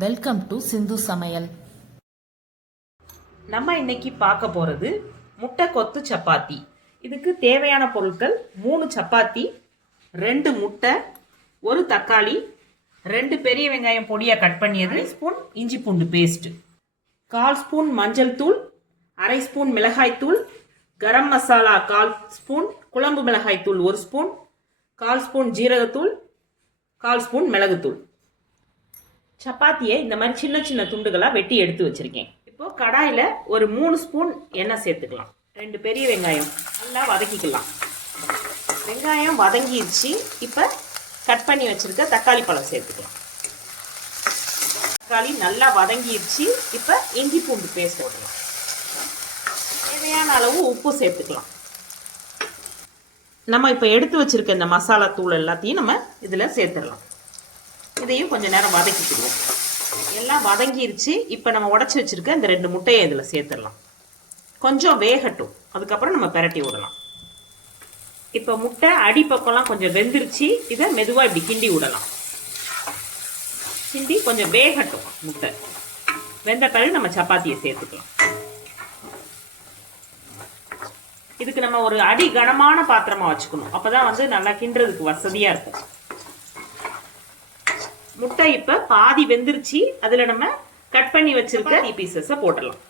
Welcome to சிந்து சமையல் நம்ம இன்னைக்கு பார்க்க போறது முட்டை கொத்து சப்பாத்தி. இதுக்கு தேவையான பொருட்கள் மூணு சப்பாத்தி ரெண்டு முட்டை ஒரு தக்காளி ரெண்டு பெரிய வெங்காயம் பொடியாக கட் பண்ணியது ஸ்பூன். இஞ்சி பூண்டு பேஸ்ட் கால் ஸ்பூன் மஞ்சள் தூள் அரை ஸ்பூன் மிளகாய் தூள் கரம் மசாலா கால் ஸ்பூன் குழம்பு மிளகாய் தூள் ஒரு ஸ்பூன் கால் ஸ்பூன் ஜீரகத்தூள் கால் ஸ்பூன் மிளகுத்தூள். சப்பாத்தியை இந்த மாதிரி சின்ன சின்ன துண்டுகளாக வெட்டி எடுத்து வச்சிருக்கேன். இப்போது கடாயில் ஒரு மூணு ஸ்பூன் எண்ணெய் சேர்த்துக்கலாம். ரெண்டு பெரிய வெங்காயம் நல்லா வதக்கிக்கலாம். வெங்காயம் வதங்கிடுச்சு இப்போ கட் பண்ணி வச்சுருக்க தக்காளி பழம் சேர்த்துக்கலாம். தக்காளி நல்லா வதங்கிடுச்சு இப்போ இஞ்சி பூண்டு பேஸ்ட் போடலாம் தேவையான அளவு உப்பு சேர்த்துக்கலாம். நம்ம இப்போ எடுத்து வச்சுருக்க இந்த மசாலா தூள் எல்லாத்தையும் நம்ம இதில் சேர்த்துடலாம். இதையும் கொஞ்சம் நேரம் வதக்கிக்கிடுவோம். எல்லாம் வதங்கிருச்சு. இப்போ நம்ம உடச்சி வச்சிருக்க இந்த ரெண்டு முட்டையை இதில் சேர்த்துடலாம். கொஞ்சம் வேகட்டும். அதுக்கப்புறம் நம்ம பிரட்டி விடலாம். இப்போ முட்டை அடிப்பக்கம்லாம் கொஞ்சம் வெந்துருச்சு. இதை மெதுவாக இப்படி கிண்டி விடலாம். கிண்டி கொஞ்சம் வேகட்டும் முட்டை. வெந்த பிறகு நம்ம சப்பாத்தியை சேர்த்துக்கலாம். இதுக்கு நம்ம ஒரு அடி கனமான பாத்திரமா வச்சுக்கணும். அப்பதான் வந்து நல்லா கிண்டுறதுக்கு வசதியாக இருக்கும். முட்டை இப்ப பாதி வெந்துருச்சு. அதுல நம்ம கட் பண்ணி வச்சிருக்க பீசஸ போட்டுடலாம்.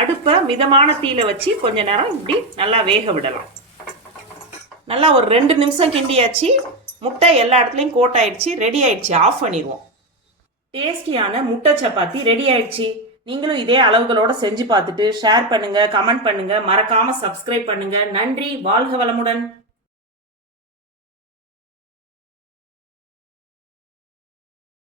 அடுப்பை மிதமான தீயில வச்சு கொஞ்ச நேரம் இப்படி நல்லா வேக விடலாம். நல்லா ஒரு ரெண்டு நிமிஷம் கிண்டியாச்சு. முட்டை எல்லா இடத்துலையும் கோட் ஆயிடுச்சு ரெடி ஆயிடுச்சு. ஆஃப் பண்ணிடுவோம். டேஸ்டியான முட்டை சப்பாத்தி ரெடி ஆயிடுச்சு. நீங்களும் இதே அளவுகளோட செஞ்சு பார்த்துட்டு ஷேர் பண்ணுங்க கமெண்ட் பண்ணுங்க. மறக்காம சப்ஸ்கிரைப் பண்ணுங்க. நன்றி. வாழ்க வளமுடன்.